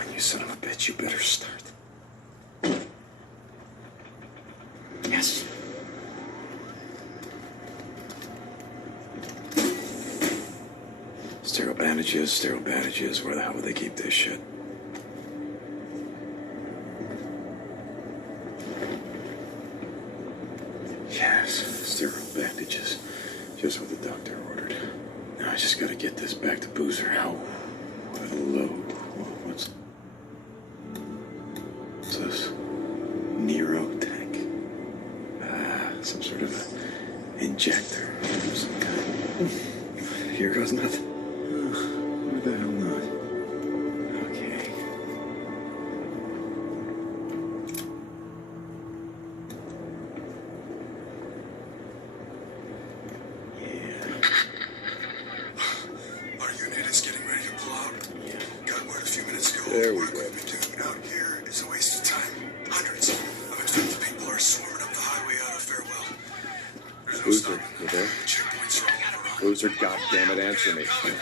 on, you son of a bitch. You better start. Yes. Sterile bandages. Where the hell would they keep this shit? Yes, sterile bandages. Just what the doctor ordered. Now I just gotta get this back to Boozer. How? Hello. What's this? Nero tank. Some sort of a injector of some kind. Here goes nothing. What the hell not? Okay. Our unit is getting ready to pull out. Yeah. Got word a few minutes ago. There The we work go. we've been doing out here is a waste of time. Hundreds of infected people are swarming up the highway out of Farewell. There's no Boozer, stopping you them. there? The checkpoints are all overrun. Boozer, goddammit, answer me. Coming.